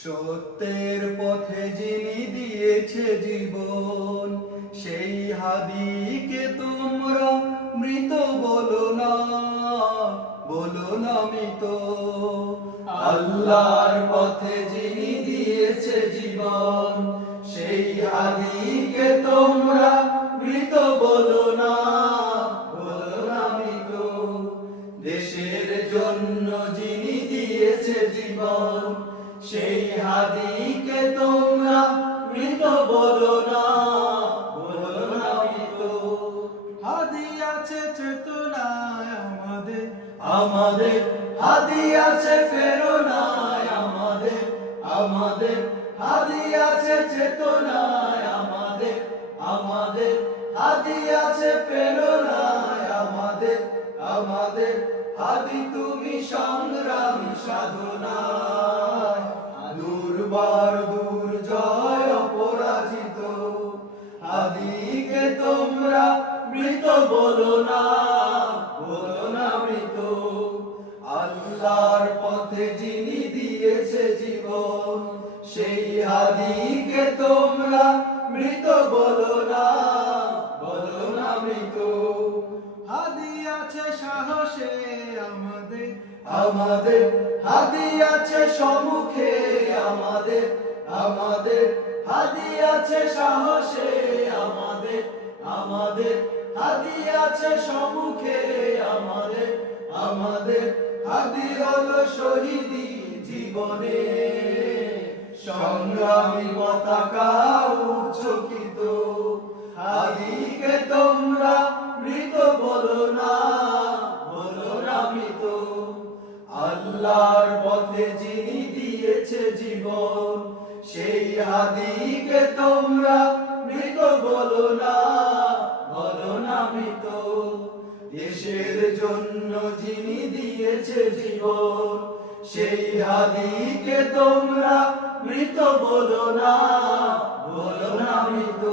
সত্যের পথে যিনি দিয়েছে জীবন, সেই হাদিকে তোমরা মৃত বলো না, বলো না মৃত। আল্লাহর পথে যিনি দিয়েছে জীবন, সেই হাদিকে তোমরা মৃত বলো না, বলো না মৃত। দেশের জন্য যিনি দিয়েছে জীবন, সেই হাদিকে তোমরা মৃত বলো না, বলো না মৃত। হাদি আছে চেতনায় আমাদের, আমাদের হাদি আছে প্রেরণায় আমাদের, আমাদের হাদি আছে চেতনায় আমাদের, আমাদের হাদি আছে প্রেরণায় আমাদের, আমাদের হাদি তুমি সংগ্রামী সাধনায়, দুর্বার দুর্জয় অপরাজিত। হাদিকে তোমরা মৃত বলো না, বলো না মৃত। আল্লাহর পথে যিনি দিয়েছে জীবন, সেই হাদিকে তোমরা মৃত বলো না, বলো না মৃত। হাদি আছে সাহসে আমাদের, আমাদের হাদি আছে সম্মুখে আমাদের, আমাদের হাদি আছে সাহসে আমাদের, আমাদের হাদি আছে সম্মুখে আমাদের, আমাদের হাদি হলো শহীদি জীবনে সংগ্রামী পতাকা উচ্চকিত। হাদিকে তোমরা মৃত বলো না, বলো না মৃত। আল্লাহর পথে যিনি দিয়েছে জীবন, সেই হাদিকে তোমরা মৃত বলো না, বলো না মৃত। দেশের জন্য যিনি দিয়েছে জীবন, সেই হাদিকে তোমরা মৃত বলো না, বলো না মৃত।